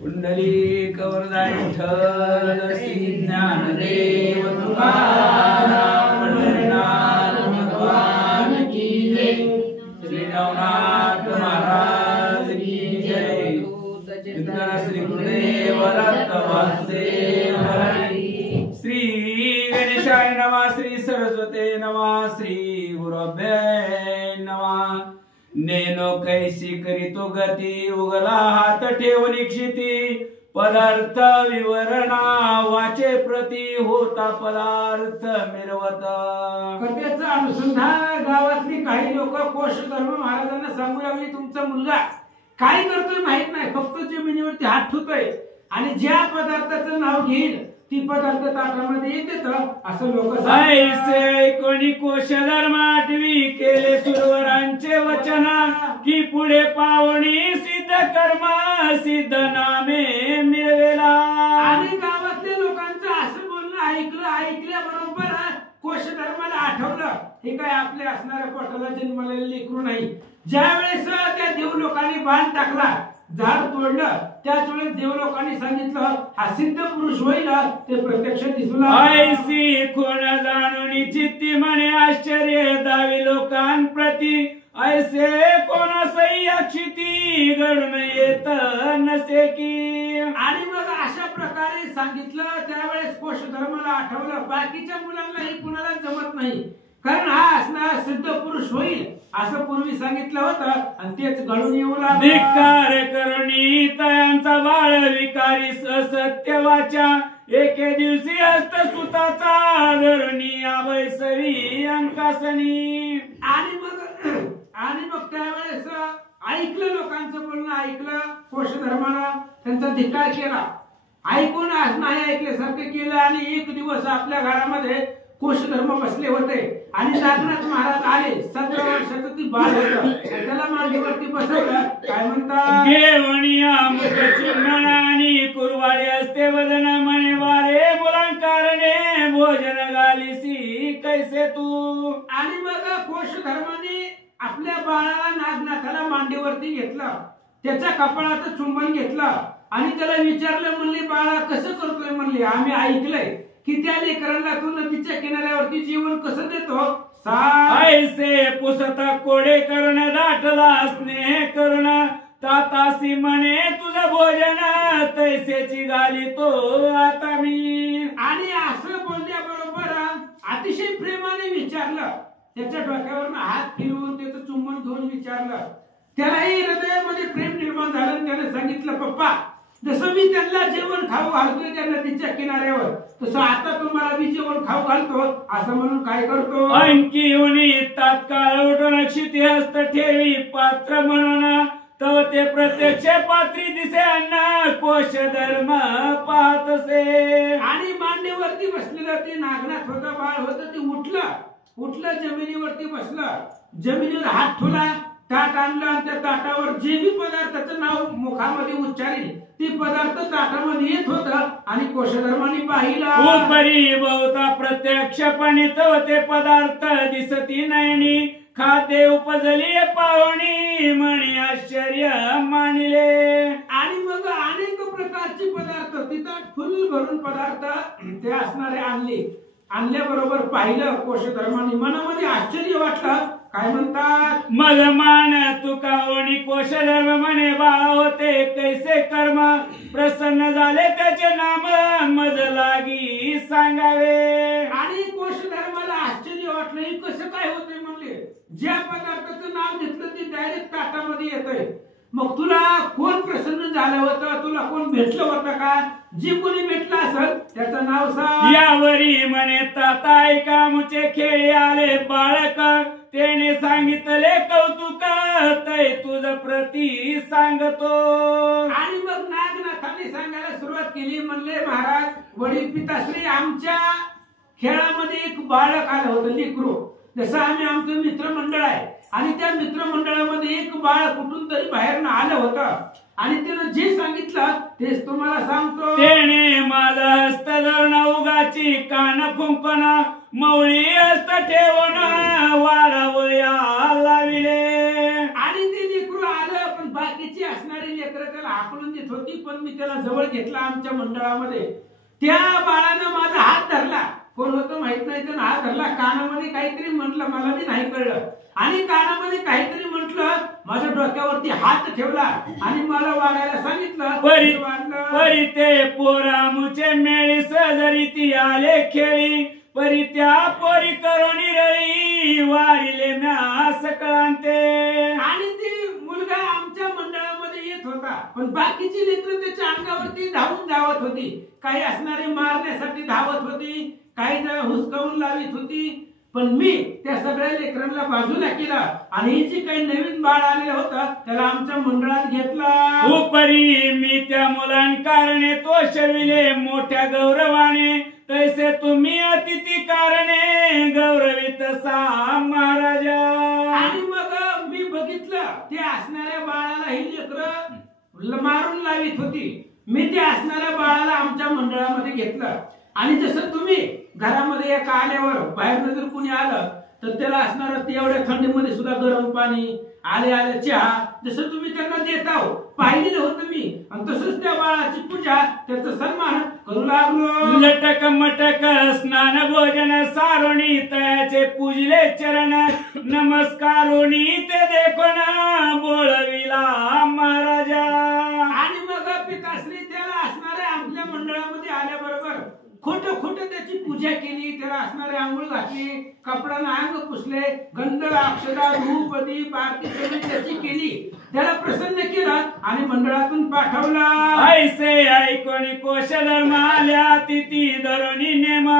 कुंडली कवरदाय विठ्ठल श्री ज्ञानदेव तुकाराम पंढरीनाथ भगवान की जय। श्री नवनाथ महाराज की जय। चिंतन श्री गुरुदेव दत्त वासुदेव हरी। श्री गणेशाय नमः। श्री सरस्वती नमः। श्री गुरुभ्ये नमः। नेनो कैसी करीतो गती उगला हात ठेवून क्षिती पदार्थ विवरणा वाचे प्रती होता पदार्थ मिरवत। कथेचं अनुसंधान गावातली काही लोक कोश धर्म महाराजांना सांगू लागली तुमचा मुलगा काय करतोय माहित नाही, फक्त जमिनीवरती हात ठेवतोय आणि ज्या पदार्थाचं नाव घेईल ती पदार्थ ताटामध्ये येते असं लोक ऐसे कोणी कोश धर्म आठवी केले सुरवरांचे वचन की पुढे पावणी सिद्ध कर्म सिद्ध नामे मिळवेला। आणि गावातल्या लोकांचं असं बोलणं ऐकल्याबरोबर कोश धर्माला आठवलं हे काय आपल्या असणाऱ्या पोटाला जन्मलेलं लेकरू नाही। ज्या वेळेस त्या देव लोकांनी बाण टाकला झाड तोडलं त्याच वेळेस देव लोकांनी सांगितलं हा सिद्ध पुरुष होईल ते प्रत्यक्ष दिसू लागले। ऐसी कोण जाणून चित्ती म्हणे आश्चर्य दावी लोकांप्रती ऐसे कोण सई अक्षिती घडून येत नसे की। आणि मग अशा प्रकारे सांगितलं त्यावेळेस कोश धर्माला आठवलं बाकीच्या मुलांना हे कुणाला जमत नाही कारण हा असणारा सिद्ध पुरुष होईल असं पूर्वी सांगितलं होतं आणि तेच घडून येऊ लागलं। धिक्कार करुणी तयांचा बाळ विकारी असत्य वाचा एके दिवशी हस्त सुताचा धरुणी अवैसवी अंकासनी। आणि मग त्यावेळेस ऐकलं लोकांचं बोलणं ऐकलं कोश धर्मानं त्यांचा धिक्कार केला ऐकून नाही ऐकल्यासारखं केलं आणि एक दिवस आपल्या घरामध्ये कोश धर्म बसले होते आणि नागनाथ महाराज आले 17 वर्षाचं ती बाळ होतं त्याला मांडीवरती बसवलं काय म्हणतात घेवणिया मुखची मनानी कुरवाडी असते वदन म्हणे वारे मुलांकारणे भोजन घालीसी कैसे तू। आणि मग कोश धर्माने आपल्या बाळाला नागनाथाला मांडीवरती घेतलं त्याच्या कपाळाचं चुंबन घेतलं आणि त्याला विचारलं म्हणले बाळा कसं करतोय म्हणले आम्ही ऐकलंय की त्या लेकरांना तू नदीच्या किनाऱ्यावरती जेवण कसं देतो ऐसे पुसता कोडे करून दाटला स्नेह करून तातासी म्हणे तुझं भोजन तैसेची घाली तो आता मी। आणि असं बोलल्याबरोबर अतिशय प्रेमाने विचारलं त्याच्या डोक्यावरून हात फिरवून त्याचं चुंबन घेऊन विचारलं त्यालाही हृदयामध्ये प्रेम निर्माण झालं त्याने सांगितलं पप्पा जसं मी त्यांना जेवण खाऊ घालतोय त्या नदीच्या किनाऱ्यावर तसं आता तुम्हाला मी जेवण खाऊ घालतो असं म्हणून काय करतो अंकी होणी तात्काळ उठून क्षिती हस्त ठेवी पात्र म्हणून तव ते प्रत्यक्ष पात्री दिसे अण्णा कोश धर्म पाहतसे। आणि मांडीवरती बसलेलं ते नागनाथ होतं बाळ होतं ते उठलं जमिनीवरती बसलं जमिनीवर हात ठेवला ताट आणलं आणि त्या ताटावर जे बी पदार्थाचं नाव मुखामध्ये उच्चारेल ते पदार्थ ताटामध्ये येत होत आणि कोशधर्माने पाहिलं उपरी बहुता प्रत्यक्षपणे तव ते पदार्थ दिसती नयनी खाते उपजली पाहुणी म्हणे आश्चर्य मानिले। आणि मग अनेक प्रकारचे पदार्थ तिथं फुल भरून पदार्थ ते असणारे आणल्याबरोबर पाहिलं कोशधर्माने मनामध्ये आश्चर्य वाटलं काय म्हणतात मग मान तुकावणी कोश धर्म म्हणे बाळा होते कैसे कर्म प्रसन्न झाले त्याचे नाम मज लागी सांगावे। आणि कोश धर्माला आश्चर्य वाटलं हे कसं काय होते म्हणले ज्या पदार्थाचं नाव घेतलं ते डायरेक्ट ताटामध्ये येतंय मग तुला कोण प्रसन्न झालं होतं तुला कोण भेटलं होतं का जे कोणी भेटलं असेल त्याचं नाव सांग। यावरी म्हणे ताता ऐका मुचे खेळी आले बाळक त्याने सांगितले कौतुक तै तुझ प्रती सांगतो। आणि मग नागनाथाने सांगायला सुरुवात केली म्हणले महाराज वडील पिताश्री आमच्या खेळामध्ये एक बाळक आलं होतं लेकरू जसं आम्ही आमचं मित्रमंडळ आहे आणि त्या मित्रमंडळामध्ये एक बाळ कुठून तरी बाहेर आलं होतं आणि त्यानं जे सांगितलं तेच तुम्हाला सांगतो। त्याने माझा हस्त धरून उगाची कान फुंकन मौळी हस्त ठेवून वाढावया लाविले। आणि ते लेकरू आलं पण बाकीची असणारी लेकरं त्याला हाकलून देत लावीत होती, पण मी त्याला जवळ घेतला आमच्या मंडळामध्ये. त्या बाळानं माझा हात धरला, कोण होतं माहित नाही, त्यानं हात धरला, कानामध्ये काहीतरी म्हटलं, मला बी नाही कळलं, आणि कानामध्ये काहीतरी म्हटलं, माझ्या डोक्यावरती हात ठेवला आणि मला वाढायला सांगितलं. परी ते पोरामुचे मेळी सजरी ती आले खेळी, परी त्या पोरी करोनी रळी वारिले म्या सकळांते. आणि ती मुलगा आमच्या मंडळामध्ये येत होता, पण बाकीची लेकरं त्याच्या अंगावरती धावून धावत होती. काही असणारे मारण्यासाठी धावत होती, काही जण हुसकावून लावित होती, पण मी त्या सगळ्या लेकरांना बाजूला केला आणि जी काही नवीन बाळ आलेलं होतं त्याला आमच्या मंडळात घेतला. उपरी मी त्या मुलांकारणे तोषविले मोठ्या गौरवाने, तैसे तुम्ही अतिथी कारणे गौरवित सा महाराजा. आणि मग मी बघितलं ते असणाऱ्या बाळाला ही लेकरं मारून लावित होती. मी ते असणाऱ्या बाळाला आमच्या मंडळामध्ये घेतलं आणि जसं तुम्ही घरामध्ये एक आल्यावर बाहेरनं जर कुणी आलं तर त्याला असणारं ते एवढ्या थंडीमध्ये सुद्धा गरम पाणी, आले आले चहा, जसं तुम्ही त्यांना देता पाहिलेलं होतं मी, आणि तसंच त्या बाळाची पूजा, त्याचा सन्मान करू लागलो. लटक मटक स्नान भोजन सारोणी तयाचे पूजले चरण, नमस्कारोणी ते देखोन बोलविला महाराजा. आणि मग पिताश्री त्याला असणाऱ्या आपल्या मंडळामध्ये आल्याबरोबर खोटं खोटं त्याची पूजा केली, त्याला असणारे आंघोळ घातली, कपड्यानं अंग पुसले, गंध अक्षदा धूप दीप आरती सगळी त्याची केली, त्याला प्रसन्न केलं आणि मंडळातून पाठवला. ऐसे ऐकोणी कोशधर्म आल्या तिथी धरणी नेम,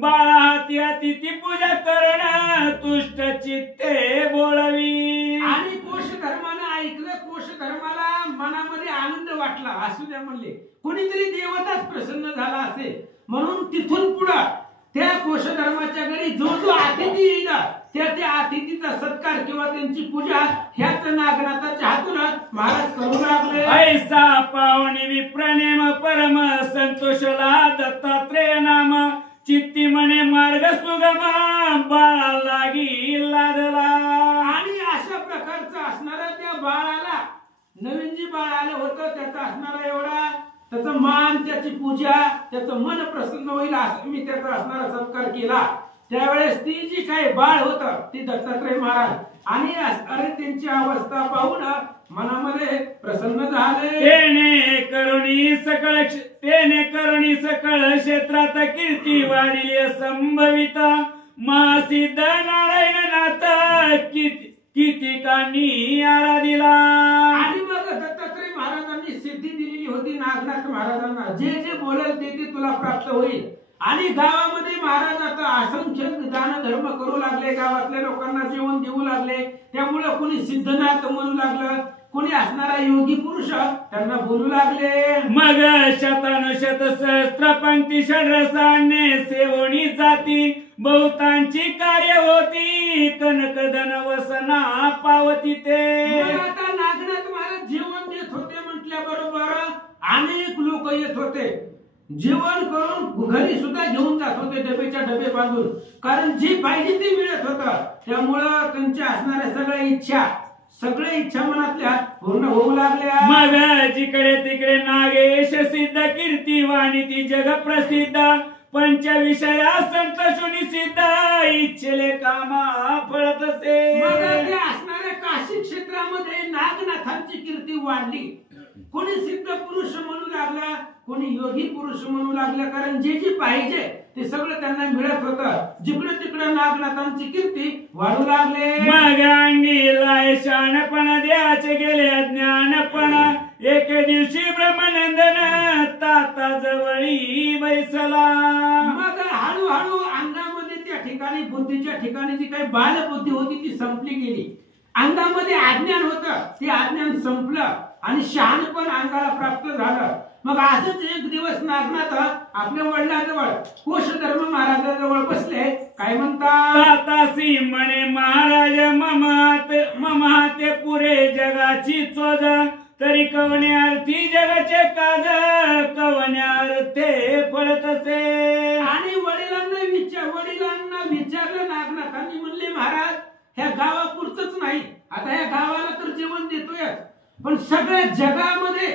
बाळा हाती तिथी पूजा करण तुष्ट चित्ते बोलवी. आणि कोश धर्मानं ऐकलं, कोश धर्माला मनामध्ये आनंद वाटला, असू द्या म्हणले, कोणीतरी देवताच प्रसन्न झाला असेल, म्हणून तिथून पुढे त्या कोश धर्माच्या घरी जो जो अतिथी येईल त्या अतिथीचा सत्कार किंवा त्यांची पूजा ह्याच नागनाथाच्या हातून महाराज करू लागले. ऐसा पावनी विप्रनेम परम संतोषला दत्तात्रेय नाम, चित्ती म्हणे मार्ग सुगम बाळा लागी लादला. आणि अशा प्रकारचं असणाऱ्या त्या बाळाला, नवीन जी बाळ आलं होतं त्याचा असणारा एवढा त्याचं मान, त्याची पूजा, त्याचं मन प्रसन्न होईल असं मी त्याचा असणारा सत्कार केला. त्यावेळेस ती जी काही बाळ होतं ती दत्तात्रय महाराज आणि अरे त्यांची अवस्था पाहून मनामध्ये प्रसन्न झाले. तेने करुणी सकळ क्षेत्रात कीर्ती वाढिली संभवित, महासिद्ध नारायणनाथ कितीकांनी आराधिला. आणि मग दत्तात्रय महाराजांनी सिद्धी दिलेली होती नागनाथ महाराजांना, जे जे बोलेल ते ते तुला प्राप्त होईल. आणि गावामध्ये महाराज आता असंख्य दान धर्म करू लागले, गावातल्या लोकांना जेवण देऊ लागले, त्यामुळे कोणी सिद्धनाथ म्हणू लागलं, कोणी असणारा योगी पुरुष त्यांना बोलू लागले. मग शतानुशत सहस्त्र पंक्ती षड्रसाने सेवणी जाती, बहुतांची कार्य होती कनकधन वसना पावती ते. आता नागनाथ महाराज जेवण देत होते म्हटल्याबरोबर अनेक लोक येत होते, जेवण करून घरी सुद्धा घेऊन जात होते डबेच्या डबे बांधून, कारण जी पाहिजे ती मिळत होतं. त्यामुळं त्यांच्या असणाऱ्या सगळ्या इच्छा मनातल्या पूर्ण होऊ लागल्या. मग जिकडे तिकडे नागेश सिद्ध कीर्ती वाणी ती जग प्रसिद्ध, पंचविषया संतोषुनी सिद्ध इच्छेले कामा फळत असे. मग त्या असणाऱ्या काशी क्षेत्रामध्ये नागनाथांची कीर्ती वाढली, कोणी सिद्ध पुरुष म्हणू लागला, कोणी योगी पुरुष म्हणू लागला, कारण जे जे पाहिजे ते सगळं त्यांना मिळत होतं. जिकडे तिकडे नागनाथांची कीर्ती वाढू लागले. मग अंगी लाय शहाणपणा द्याचे गेले ज्ञानपण, एके दिवशी ब्रह्मानंदन ताता जवळी बैसला. मग हळूहळू अंगामध्ये त्या ठिकाणी बुद्धीच्या ठिकाणी जी काही बालबुद्धी होती ती संपली गेली, अंगामध्ये अज्ञान होतं ते अज्ञान संपलं आणि शहाणपण अंगाला प्राप्त झालं. मग आजच एक दिवस नागनाथ आपल्या वडिलांजवळ कोशधर्म महाराजांजवळ बसले, काय म्हणतात, तातासी म्हणे महाराज मम हाते पुरे जगाची चोज, तरी कवने अर्थी जगाचे काज कवने अर्थे फळत असे. आणि वडिलांना विचारलं नागनाथांनी, म्हणले महाराज ह्या गावापुरतच नाही, आता ह्या गावाला तर जेवण देतोय, पण सगळ्या जगामध्ये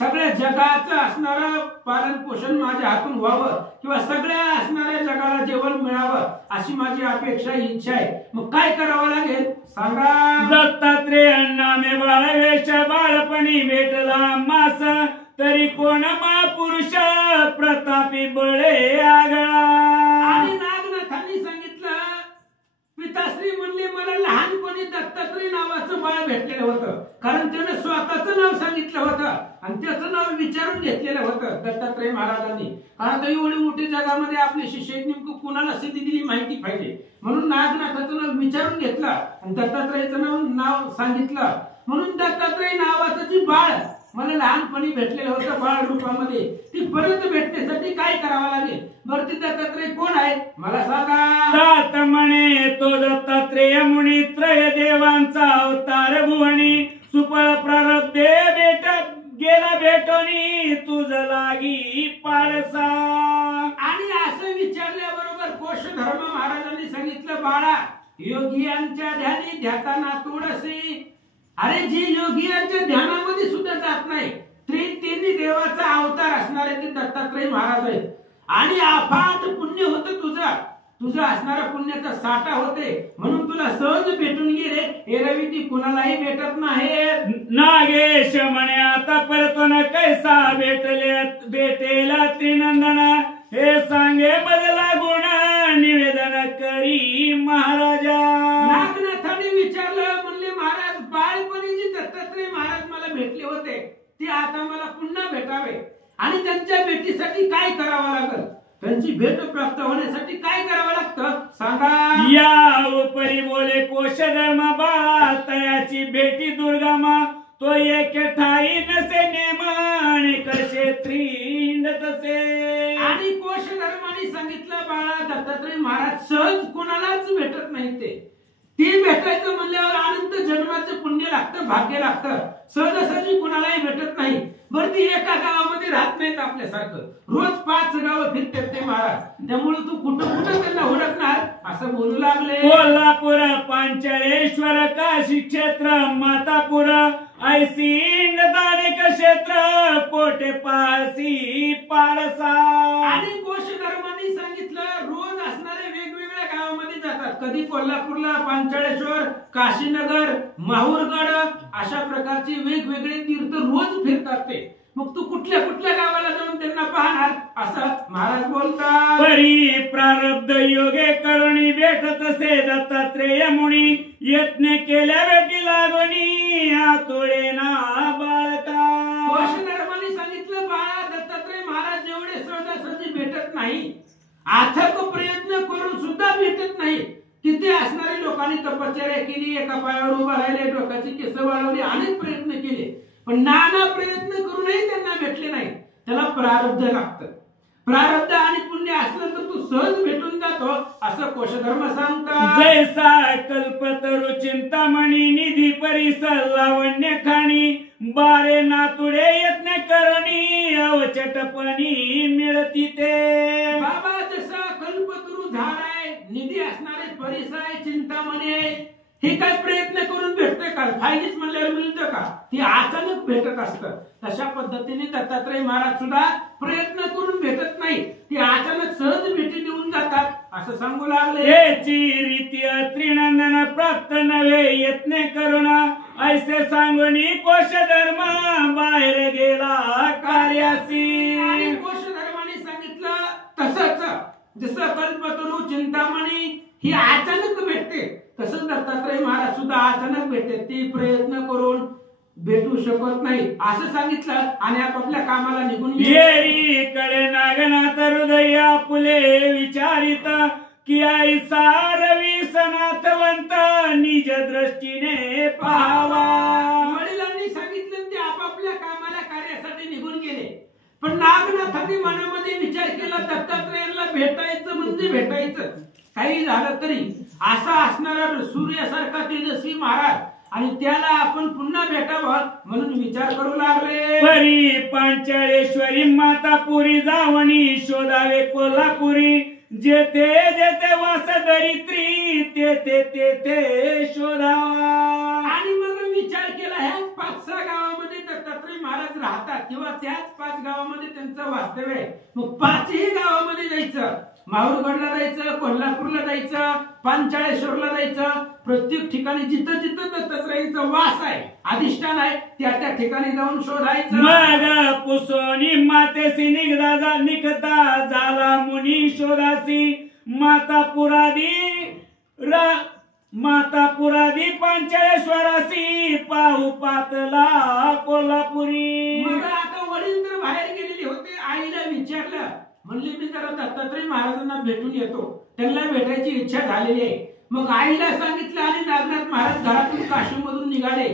सगळ्या जगाचं असणारं पालन पोषण माझ्या हातून व्हावं किंवा सगळ्या असणाऱ्या जगाला जेवण मिळावं अशी माझी अपेक्षा इच्छा आहे. मग काय करावं लागेल सांगा. दत्तात्रेयांना मे बाळवेश बाळपणी भेटला मास तरी कोण महापुरुष प्रतापी बळे आगळा. आणि नागनाथांनी सांगितलं पिताश्री म्हणले मला लहानपणी दत्तात्रय नावाचं बाळ भेटलेलं होतं कारण त्यानं स्वतःचं नाव सांगितलं होतं आणि त्याचं नाव विचारून घेतलेलं होतं दत्तात्रय महाराजांनी. कारण एवढी मोठी जगामध्ये आपले शिष्य नेमकं कुणाला सिद्धी दिली माहिती पाहिजे म्हणून नागनाथाचं नाव विचारून घेतलं आणि दत्तात्रयाचं नाव सांगितलं. म्हणून दत्तात्रय नावाचं जी बाळ मला लहानपणी भेटलेलं होतं बाळ रूपामध्ये ती परत भेटण्यासाठी काय करावं लागेल. बरं ते दत्तात्रय कोण आहे मला सांगा. तात म्हणे तो दत्तात्रेय मुनी त्रय देवांचा अवतार भुवनी सुफळ प्रारब्धे भेट गेला भेटोनी तुझ लागी पारसा. आणि असं विचारल्याबरोबर कोशधर्म महाराजांनी सांगितलं बाळा योगियांच्या ध्यानी ध्याताना थोडसे. अरे जी योगियांच्या ध्यानामध्ये सुद्धा जात नाही तिन्ही देवाचा अवतार असणारे ते दत्तात्रय महाराज आहेत. आणि अफाट पुण्य होतं तुझं असणारा पुण्याचा साठा होते म्हणून तुला सहज भेटून गेले. एरवी ती कुणालाही भेटत नाही. नागेश म्हणे आता परतून कैसा भेटेला त्रिनंदन हे सांगे बदला गुण निवेदन करी महाराजा. नागनाथाने विचारलं म्हणले महाराज बाळपणी जे दत्तात्रय महाराज मला भेटले होते ते आता मला पुन्हा भेटावे आणि त्यांच्या भेटीसाठी काय करावं लागेल. त्यांची भेट प्राप्त होण्यासाठी काय करावं लागतं सांगा. या उपरी बोले कोशधर्म बाळा तयाची भेटी दुर्गमा तो एक ठाई नसे नेमाने कसे त्रिंड तसे. आणि कोशधर्माने सांगितलं बाळा दत्तात्रय महाराज सहज कोणालाच भेटत नाही. ते भेटायचं म्हणल्यावर अनंत जन्माचं पुण्य लागतं भाग्य लागतं. सहजासहजी कुणालाही भेटत नाही. बरं ती एका गावामध्ये राहत नाहीत आपल्यासारखं रोज 5 गावं फिरतात ते महाराज. त्यामुळे तू कुठं कुठं त्यांना ओळखणार असं बोलू लागले. कोल्हापूर पांचाळेश्वर काशी क्षेत्र मातापूर ऐसी दानिक क्षेत्र कोटे पासी पारसा. आणि कोशधर्मांनी सांगितलं रोज असणारे वेगवेगळ्या गावामध्ये जातात. कधी कोल्हापूरला पांचाळेश्वर काशीनगर माहूरगड अशा प्रकारचे वेगवेगळे तीर्थ रोज फिरतात ते. मग तू कुठल्या कुठल्या गावाला जाऊन त्यांना पाहणार असं महाराज बोलतात. परी प्रारब्ध योगे करुणी भेटत असे दत्तात्रेय मुनी यत्न केल्या भेटी लागोनी आतोडे ना बाळका. कोशधर्मांनी सांगितलं बाळा दत्तात्रय महाराज एवढे सहजासहजी भेटत नाही. अथक प्रयत्न करून सुद्धा भेटत नाही. तिथे असणाऱ्या लोकांनी तपश्चर्या केली एका पायावर उभा राहिले डोक्याची केस वाढवली अनेक प्रयत्न केले पण नाना प्रयत्न करूनही त्यांना भेटले नाही. त्याला प्रारब्ध लागतं. प्रारब्ध आणि पुण्य असलं तर तू सहज भेटून जातो असं कोशधर्म सांगतात. जैसा कल्पतरु चिंतामणी निधी परिसर लावण्य खाणी बारे नातुडे यत्न करणी अवचटपणी मिळती ते. बाबा जसा कल्पतरू झाड आहे निधी असणारे परिसर आहे चिंतामणी आहे हे काय प्रयत्न करून भेटते का फायदेच म्हणल्यावर मिळतं का. ती अचानक भेटत असतं. तशा पद्धतीने दत्तात्रय महाराज सुद्धा प्रयत्न करून भेटत नाही. ती अचानक सहज भेटी देऊन जातात असं सांगू लागले. याची रीती त्रिनंदन प्राप्त नव्हे यत्न करून ऐसे सांगून कोशधर्म बाहेर गेला कार्यासी. आणि कोशधर्माने सांगितलं तसंच जसं कल्पतरू चिंतामणी ही अचानक भेटते तसंच दत्तात्रय महाराज सुद्धा अचानक भेटते. ती प्रयत्न करून भेटू शकत नाही असं सांगितलं आणि आपापल्या कामाला निघून गेली. कडे नागनाथ हृदय आपुले विचारित की ऐसा रवी सनाथवंत निज दृष्टीने पाहावा. वडिलांनी सांगितलं ते आपापल्या कामाला कार्यासाठी निघून गेले पण नागनाथांनी मनामध्ये विचार केला दत्तात्रयाला भेटायचं म्हणजे भेटायचं काही झालं तरी असा असणारा सूर्यासारखा तेजस्वी महाराज आणि त्याला आपण पुन्हा भेटावं म्हणून विचार करू लागले. परी पांचाळेश्वरी मातापुरी जावणी शोधावे कोल्हापुरी जेथे जेथे वास दरित्री तेथे तेथे शोधावा. आणि मग विचार केला ह्याच 5-6 गावामध्ये दत्तात्रय महाराज राहतात किंवा त्याच 5 गावामध्ये त्यांचं वास्तव्य आहे. मग 5ही गावामध्ये जायचं, माहूरगडला जायचं, कोल्हापूरला जायचं, पांचाळेश्वरला जायचं. प्रत्येक ठिकाणी जिथं जिथं दत्तात्रयांचा वास आहे, अधिष्ठान आहे, त्या ठिकाणी जाऊन शोधायचं. मग पुसोनी मातेसी निघता झाला मुनी शोधासी. मातापुरादी पांचाळेश्वरासी पाहू पातला कोल्हापुरी. मग आता वडील तर बाहेर गेलेले होते. आईला विचारलं, म्हणले मी जरा दत्तात्रय महाराजांना भेटून येतो, त्यांना भेटायची इच्छा झालेली आहे. मग आईला सांगितलं आणि नागनाथ महाराज घरातून काशीमधून निघाले.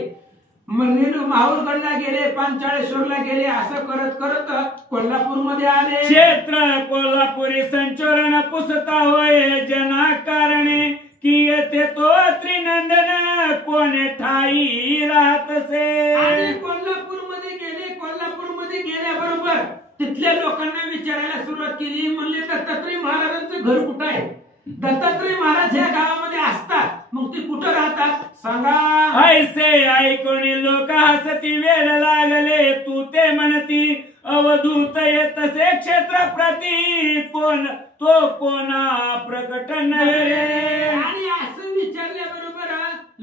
मग माहूरगडला गेले, पांचाळेश्वरला गेले. असं करत करत कोल्हापूरमध्ये आले. क्षेत्र कोल्हापुरी संचोरण पुसता होय जना कारणे की येथे तो त्रिनंदन कोणे ठाई राहतसे. आणि कोल्हापूरमध्ये गेले. कोल्हापूरमध्ये गेल्याबरोबर तिथल्या लोकांना विचारायला सुरुवात केली. म्हणले दत्तात्रय महाराजांचं घर कुठं आहे? दत्तात्रय महाराज या गावामध्ये असतात, मग ते कुठं राहतात सांगा. ऐसे ऐकोणी लोक हसती वेळ लागले. तू ते म्हणती अवधूत येतसे क्षेत्र प्रती कोण तो कोणा प्रकट नव्हे. आणि असं विचारल्याबरोबर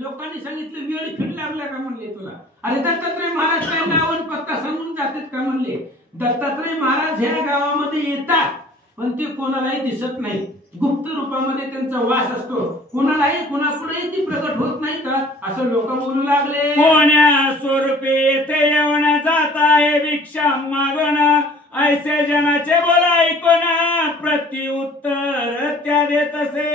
लोकांनी सांगितलं वेळ फिट लागला का म्हणले तुला? अरे दत्तात्रय महाराज काय नाव आणि पत्ता सांगून जातात का म्हणले. दत्तात्रय महाराज ह्या गावामध्ये येतात, पण ते कोणालाही दिसत नाही. गुप्त रूपामध्ये त्यांचा वास असतो. कोणालाही कोणापुढेही ती प्रकट होत नाही का असं लोक बोलू लागले. कोण्या स्वरूपे येथे येऊन जात आहे भिक्षा मागण. ऐसे जनाचे बोला ऐकून प्रति उत्तर त्या देत असे.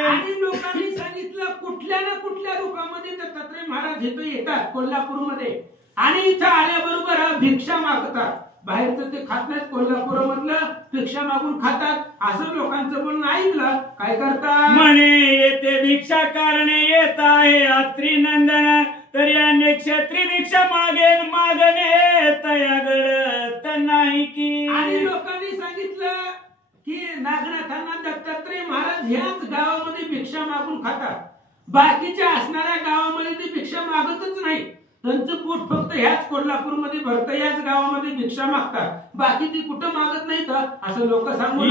आणि लोकांनी सांगितलं कुठल्या ना कुठल्या रूपामध्ये दत्तात्रय महाराज इथं येतात कोल्हापूरमध्ये. आणि इथं आल्याबरोबर भिक्षा मागतात. बाहेरचं ते खात नाहीत, कोल्हापूरमधलं भिक्षा मागून खातात. असं लोकांचं बोलणं ऐकलं. काय करतात म्हणे येथे भिक्षा कारणे येत आहे अत्रिनंदन. तरी अन्य क्षेत्री भिक्षा मागणे तया घडत नाही की. आणि लोकांनी सांगितलं की नागनाथांना दत्तात्रय महाराज ह्याच गावामध्ये भिक्षा मागून खातात. बाकीच्या असणाऱ्या गावामध्ये ते भिक्षा मागतच नाही. त्यांचं पोट फक्त ह्याच कोल्हापूरमध्ये भरतं, याच गावामध्ये भिक्षा मागतात. बाकी ती कुठं मागत नाहीत असं लोक सांगू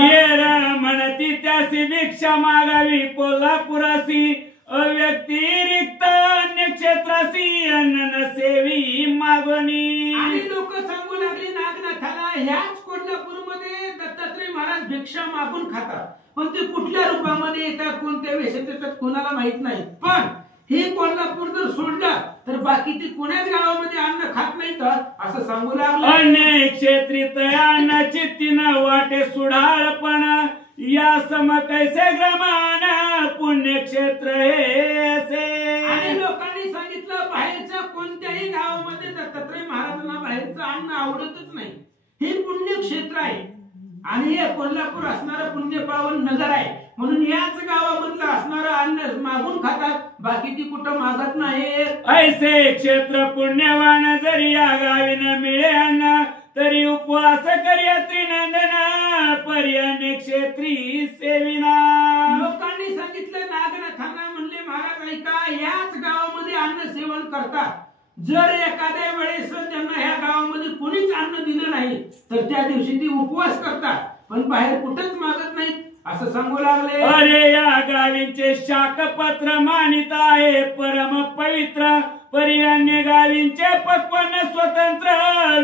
म्हणती त्यासी भिक्षा मागावी कोल्हापुरासी. अव्यक्तिरिक्त अन्य क्षेत्रासी अन्न सेवी मागणी. आणि लोक सांगू लागले नागनाथाला ह्याच कोल्हापूरमध्ये दत्तात्रय महाराज भिक्षा मागून खातात, पण ते कुठल्या रूपामध्ये येतात, कोणत्या वेशात येतात कोणाला माहित नाही. पण हे कोल्हापूर जर सोडलं तर बाकी ते कोण्याच गावामध्ये अन्न खात नाहीत असं सांगू लागलं. अन्य क्षेत्रित अन्न चित्तीन वाटे सुडाळपण. या सम कैसे ग्रमान पुण्यक्षेत्र हे असे. आणि लोकांनी सांगितलं बाहेरच्या कोणत्याही गावामध्ये दत्तात्रय महाराजांना बाहेरचं अन्न आवडतच नाही. हे पुण्यक्षेत्र आहे आणि हे कोल्हापूर असणारं पुण्यपावन नगर आहे. म्हणून याच गावामधलं असणारं अन्न मागून खातात, बाकी ती कुठं मागत नाही. ऐसे क्षेत्र पुण्यवान जरी या गावी न मिळे अन्न तरी उपवास करिया त्रिनंदन पर्याय क्षेत्री सेविना. लोकांनी सांगितलं नागनाथांना, म्हणले महाराज ऐका, याच गावामध्ये अन्न सेवन करतात. जर एखाद्या वेळेस त्यांना ह्या गावामध्ये कोणीच अन्न दिलं नाही तर त्या दिवशी ती उपवास करतात, पण बाहेर कुठंच मागत नाहीत असं सांगू लागले. अरे या गावींचे शाकपत्र मानित आहे परम पवित्र. परी अन्य गावींचे पक्वन स्वतंत्र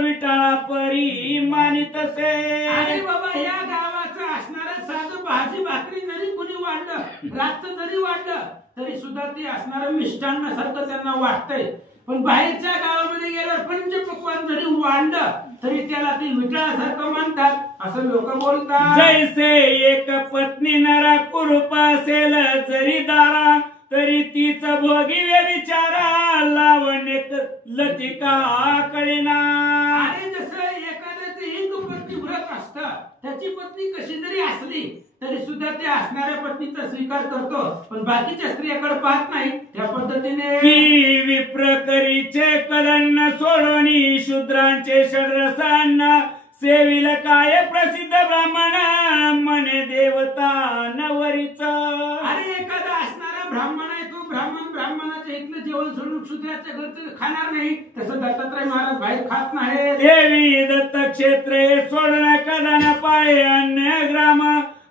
विटाळा परी मानित असे. अरे बाबा या गावाचं असणारं साधं भाजी भाकरी जरी कोणी वाढलं, रातचं जरी वाढलं तरी सुद्धा ते असणारं मिष्टान्नासारखं त्यांना वाटतंय. पण बाहेरच्या गावामध्ये गेल्यावर पंचपक्वान जरी वाढलं तरी त्याला ती विटाळासारखं मानतात असं लोक बोलतात. जैसे एक पत्नी नरा कुरूप असेल जरी दारा तरी तीच भोगी विचारा लावण्य लतिका कळेना. आणि जसं एखाद्याचं एक पत्नी व्रत असतं, त्याची पत्नी कशी जरी असली तरी सुद्धा ते असणाऱ्या पत्नीचा स्वीकार करतो, पण बाकीच्या स्त्रियाकडे पाहत नाही. त्या पद्धतीने की विप्रकरीचे कलन्न सोडोनी शूद्रांचे षड्रसांना सेविल काय प्रसिद्ध ब्राह्मण म्हणे देवता नवरीच. अरे एखादा असणारा ब्राह्मण आहे, तो ब्राह्मणाच्या इथलं जेवण सोडून शूद्राच्या घरचं खाणार नाही, तसं दत्तात्रय महाराज बाहेर खात नाही. देवी दत्त क्षेत्रे सोडना कदाना पाळे अन्य ग्राम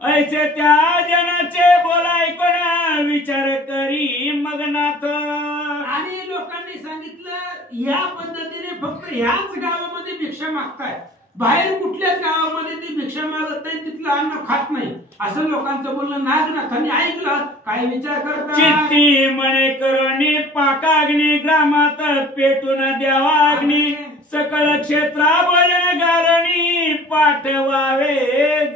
ऐसे त्या जनाचे बोलाय कोणा विचार करी मगनाथ. आणि लोकांनी सांगितलं या पद्धतीने फक्त ह्याच गावामध्ये भिक्षा मागताय, बाहेर कुठल्याच गावामध्ये ती भिक्षा मागत नाही, तिथलं अन्न खात नाही, असं लोकांचं बोलणं नागनाथांनी ऐकलं. काय विचार करता? चित्ती म्हणे करुणी पाकाग्नी ग्रामात पेटून द्यावा अग्नी सकळ क्षेत्रा भोजन गारणी पाठवावे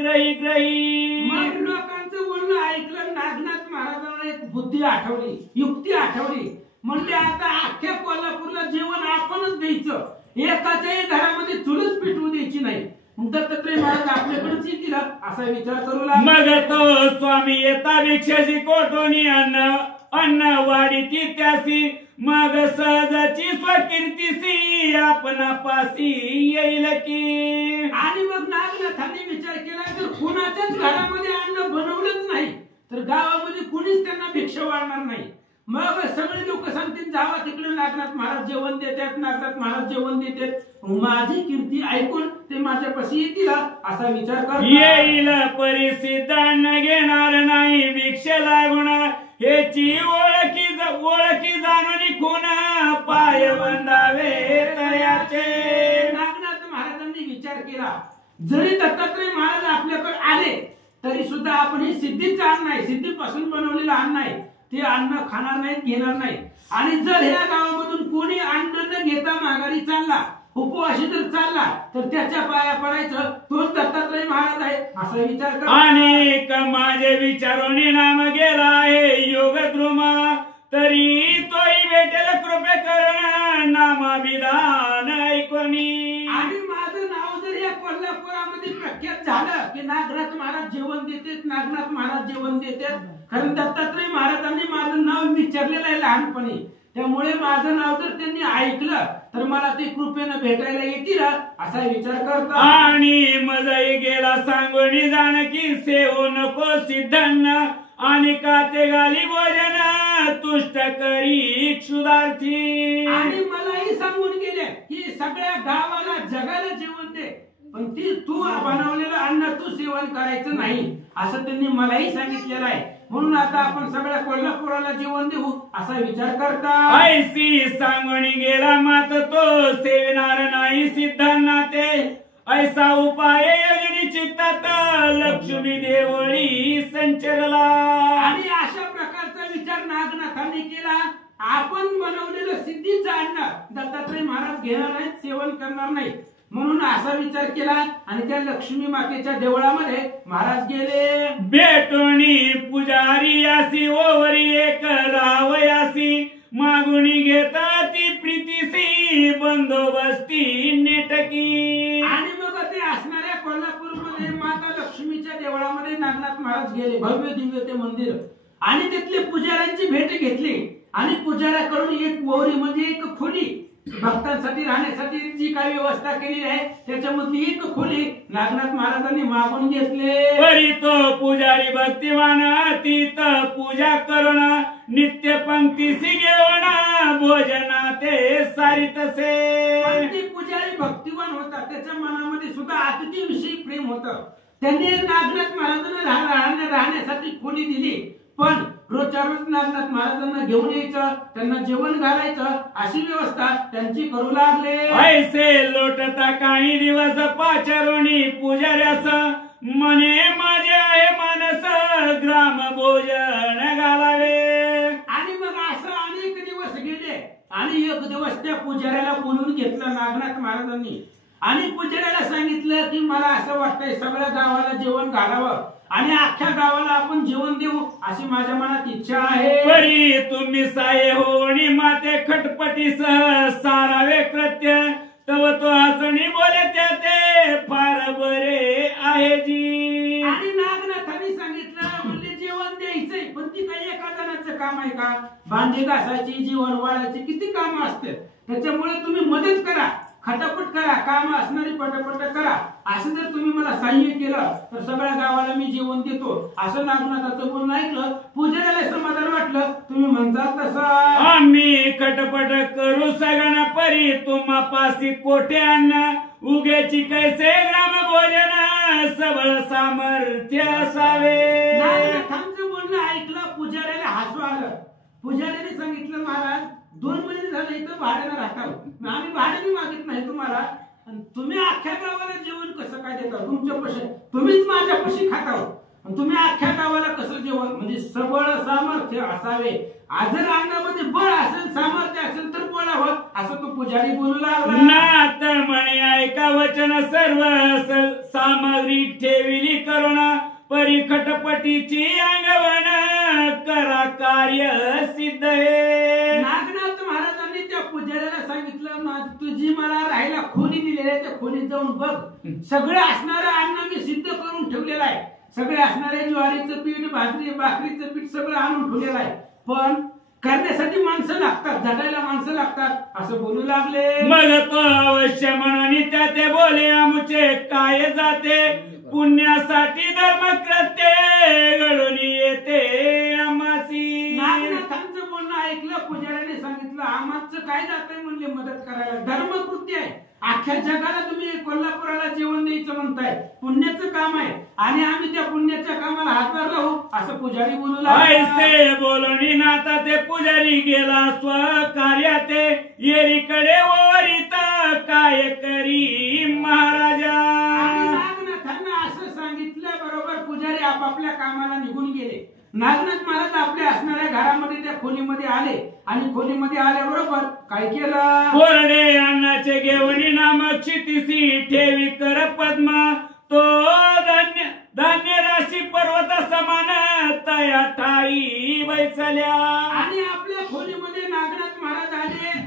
ग्रही ग्रही. मग लोकांचं बोलणं ऐकलं. नागनाथ महाराजांना एक बुद्धी आठवली, युक्ती आठवली. म्हणजे आता अख्ख्या कोल्हापूरला जेवण आपणच द्यायचं, एकाच्याही घरामध्ये चुलच पेटवू द्यायची नाही. दत्तात्रय महाराज आपल्याकडेच येतील असा विचार करू लागला. मग तो स्वामी येता भिक्षाची कोटोनी अन्न अन्न वाढीती त्यासी मग सहजाची स्वकीर्तीसी आपणापासी येईल की. आणि मग नागनाथांनी विचार केला जर कोणाच्याच घरामध्ये अन्न बनवलंच नाही तर गावामध्ये कोणीच त्यांना भिक्षा वाढणार नाही. मग सगळे लोक सांगतील जावा तिकडे नागनाथ महाराज जेवण देतात, नागनाथ महाराज जेवण देतात, माझी कीर्ती ऐकून ते माझ्यापाशी येतील असा विचार कर. येईल परिसिद्ध अन्न घेणार नाही भिक्षा लागून हेची ओळखी जाणून खुना पाय बंधावे तयाचे. नागनाथ महाराजांनी विचार केला जरी दत्तात्रय महाराज आपल्याकडे आले तरी सुद्धा आपण हे सिद्धीचं अन्न आहे, सिद्धीपासून बनवलेलं अन्न आहे, ते अन्न खाणार नाही, घेणार नाही. आणि जर ह्या गावामधून कोणी अन्न न घेता माघारी चालला, उपवाशी जर चालला तर त्याच्या पाया पडायचं, तोच दत्तात्रय महाराज आहे असा विचार कर. अनेक माझे विचारून नाम गेला आहे योग द्रुमा तरी तोही भेटेल कृपे करण नामाभिधान ऐकोनी. आणि माझं नाव जर या कोल्हापुरामध्ये प्रख्यात झालं की नागनाथ महाराज जेवण देतात, नागनाथ महाराज जेवण देतात, कारण दत्तात्रय महाराजांनी माझं नाव विचारलेलं आहे लहानपणी, त्यामुळे माझं नाव जर त्यांनी ऐकलं तर मला ते कृपेनं भेटायला येतील असा विचार करतात. आणि मजाई गेला सांगून जानकी सेवू नको सिद्धांना आणि काते गाली भोजन तुष्ट करी क्षुधार्थी. आणि मलाही सांगून गेले की सगळ्या गावाला जगाला जेवण दे, पण ती तू बनवलेलं अन्न तू सेवन करायचं नाही असं त्यांनी मलाही सांगितलेलं आहे. म्हणून आता आपण सगळ्या कोल्हापुराला जेवण देऊ असा विचार करता. ऐसी सांगून गेला मात तो सेविनार नाही सिद्धांना ते ऐसा उपाय योजनी चित्तात लक्ष्मी देवळी संचरला. आणि अशा प्रकारचा विचार नागनाथांनी केला. आपण बनवलेलं सिद्धीचं अन्न दत्तात्रय महाराज घेणार नाहीत, सेवन करणार नाही, म्हणून असा विचार केला आणि त्या लक्ष्मी मातेच्या देवळामध्ये महाराज गेले. भेटोनी पुजारी यासी ओवरी एक रावयासी मागुनी घेता ती प्रीतीसी बंदोबस्ती नेटकी. आणि मग ते असणाऱ्या कोल्हापूरमध्ये माता लक्ष्मीच्या देवळामध्ये नागनाथ महाराज गेले. भव्य दिव्य ते मंदिर आणि तिथले पुजाऱ्यांची भेट घेतली आणि पुजाऱ्याकडून एक ओवरी म्हणजे एक खोली भक्तांसाठी राहण्यासाठी जी काही व्यवस्था केली आहे त्याच्यामधली एक खोली नागनाथ महाराजांनी मागून घेतले. परी तो पुजारी भक्तिवान तीत पूजा करून नित्य पंक्तीसी घेऊन भोजना ते सारितसे. ती पुजारी भक्तिवान होता, त्याच्या मनामध्ये सुद्धा अतिथीविषयी प्रेम होतं. त्यांनी नागनाथ महाराजांना राहण्यासाठी खोली दिली, पण रोजच्या रोज नागनाथ महाराजांना घेऊन यायचं, त्यांना जेवण घालायचं अशी व्यवस्था त्यांची करू लागले. ऐसे लोटता काही दिवस पाचारोणी पुजाऱ्यास मने माझे आहे मानस ग्राम भोजन घालावे. आणि मग असं अनेक दिवस गेले आणि एक दिवस त्या पुजाऱ्याला बोलून घेतलं नागनाथ महाराजांनी आणि पुजाऱ्याला सांगितलं की मला असं वाटतंय सगळ्या गावाला जेवण घालावं आणि अख्ख्या गावाला आपण जेवण देऊ अशी माझ्या मनात इच्छा आहे. परी तुम्ही साये होणी माते खटपटीसह सारावे कृत्य तव तो हसणी बोले ते फार बरे आहे जी. आणि नागनाथांनी सांगितलं म्हणजे जेवण द्यायचंय, पण ती काही एका जणांचं काम आहे का? भांडी घासायची, जेवण वाढायची किती कामं असतात, त्याच्यामुळे तुम्ही मदत करा खटापट करा, काम असणारी पटापट करा. असं जर तुम्ही मला सहाय्य केलं तर सगळ्या गावाला मी जेवण देतो. असं नागनाथाचं बोलणं ऐकलं, पुजाऱ्याला समाधान वाटलं. तुम्ही म्हणतात तसं आम्ही खटपट करू सगळ्यांना परी, तुम्हा पासी कोठे अन्न उग्याची कैसे ग्राम भोजन सबळ सामर्थ्य असावे. नागनाथांचं बोलणं ऐकलं, पुजाऱ्याला हसू आलं. पुजाऱ्याने सांगितलं, महाराज 2 महिने झाले इथं भाड्यानं राहता, आम्ही भाड्याने मागित नाही तुम्हाला, आणि तुम्ही अख्ख्या गावाला जेवण कसं काय देता? तुमच्या पैसे तुम्हीच माझ्या पैसे खाता, तुम्ही अख्ख्या गावाला कसं जेवण? म्हणजे सबळ सामर्थ्य असावे. जर अंगामध्ये बळ असेल, सामर्थ्य असेल तर बोलावं, असं तो पुजारी बोलू लागला. नाथ म्हणे ऐका वचन सर्व सामग्री ठेविली करुणा, परी खटपटीची अंगवण करा कार्य सिद्ध हे. नागनाथ महाराजांनी त्या पुजाऱ्याला सांगितलं, तुझी मला राहायला खोली दिलेली आहे, त्या खोलीत जाऊन बघ, सगळं असणारं अन्न मी सिद्ध करून ठेवलेलं आहे. सगळे असणारे ज्वारीचं पीठ, भाकरीचं पीठ सगळं आणून ठेवलेलं आहे, पण करण्यासाठी माणसं लागतात, जगायला माणसं लागतात, असं बोलू लागले. मग तो अवश्य म्हणून त्या ते बोले, आमुचे काय जाते पुण्यासाठी धर्म कृत्य घडून येते आमासी. नागनाथांचं बोलणं ऐकलं, पुजाऱ्याने सांगितलं, आम्हाचं काय जातंय म्हणले मदत करायला, धर्मकृत्य आहे. अख्ख्या जगाला तुम्ही कोल्हापुराला जेवण द्यायचं म्हणताय, पुण्याचं काम आहे, आणि आम्ही त्या पुण्याच्या कामाला हातभार लावू, असं पुजारी बोलू लागला. ऐसे बोलणी नाता ते पुजारी गेला स्वकार्याते, येरीकडे ओरित काय करी महाराजा. नागनाथांना असं सांगितल्याबरोबर पुजारी आपापल्या कामाला निघून गेले. नागनाथ महाराज आपल्या असणाऱ्या घरामध्ये त्या खोलीमध्ये आले, आणि खोलीमध्ये आल्याबरोबर काय केलं? कोरडे अन्नाचे घेवणी नामक क्षितिसी ठेवी कर पद्म, तो धान्य धान्य राशी पर्वत समान तया ठाई बैसल्या. आणि आपल्या खोलीमध्ये नागनाथ महाराज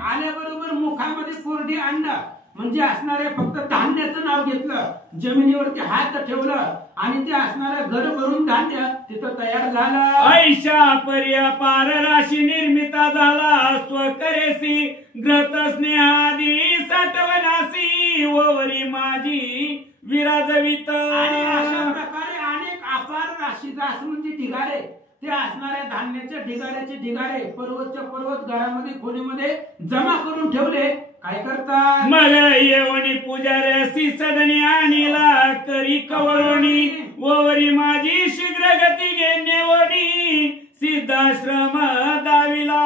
आल्याबरोबर मुखामध्ये कोरडी अंडा म्हणजे असणारे फक्त धान्याचं नाव घेतलं, जमिनीवरती हात ठेवलं, आणि ते असणारे घर भरून धान्य तिथं तयार झालं. ऐशा पर्या पार राशी निर्मिता झाला, स्वकरेसी ग्रत स्नेहादी साठवनासी ओवरी माझी विराजवित. आणि अशा प्रकारे अनेक अपार राशी म्हणजे ढिगारे, ते असणाऱ्या धान्याच्या ढिगाऱ्याचे ढिगारे पर्वतच्या पर्वत घरामध्ये खोलीमध्ये जमा करून ठेवले. काय करतात? मग येवणी पुजाऱ्यासी सदनी आणीला करी कवळोणी, ओवरी माझी शीघ्र गती घेण्यावडी सिद्धाश्रम दाविला.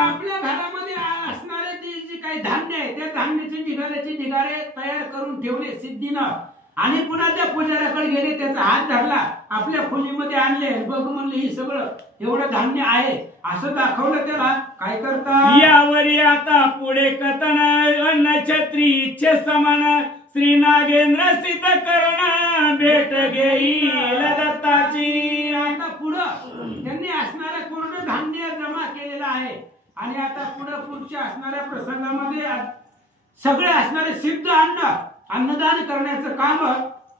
आपल्या घरामध्ये असणारे जे काही धान्य आहे, त्या धान्याचे ढिगाऱ्याचे ढिगारे तयार करून ठेवले सिद्धीनं, आणि पुन्हा त्या पुजाऱ्याकडे गेले, त्याचा हात धरला, आपल्या खोलीमध्ये आणले, बघ म्हणले ही सगळं एवढं धान्य आहे, असं दाखवलं त्याला. काय करता? यावरी आता पुढे कथन अन्न छत्री इच्छे समान, श्री नागेंद्र सिद्ध करुणा भेट घेईल दत्ताची. आता पुढं त्यांनी असणाऱ्या पूर्ण धान्य जमा केलेलं आहे, आणि आता पुढच्या असणाऱ्या प्रसंगामध्ये सगळे असणारे सिद्ध अन्नदान करण्याचं काम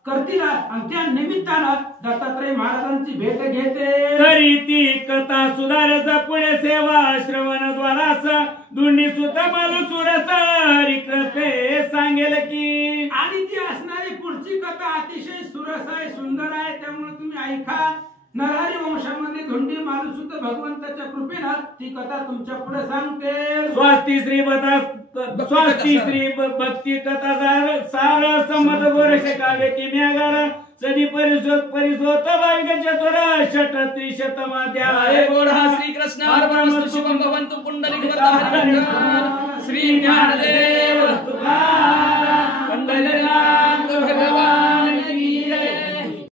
करतील, आणि त्या निमित्तानं दत्तात्रय महाराजांची भेट घेते. तरी ती कथा सुधारच पुढे सेवा श्रवण द्वारास दुंडी सुत मालू सुरस हरिकृपे सांगेल की. आणि ती असणारी पुढची कथा अतिशय सुरस आहे, सुंदर आहे, त्यामुळे तुम्ही ऐका. नरहरी वंशामध्ये धोंडी मालुसुत भगवंताच्या कृपेनं ती कथा तुमच्या पुढे सांगते. स्वास्ती श्री भक्ती कथा सार संमत गोरक्ष काव्य किम्यागार सदी परिसोत भाविक चतुर षट त्रिशतमाध्याय. श्री कृष्ण अर्पणमस्तु शुभं भवन्तु पुंडलिकवरदं श्री ज्ञानदेव पंढरीनाथ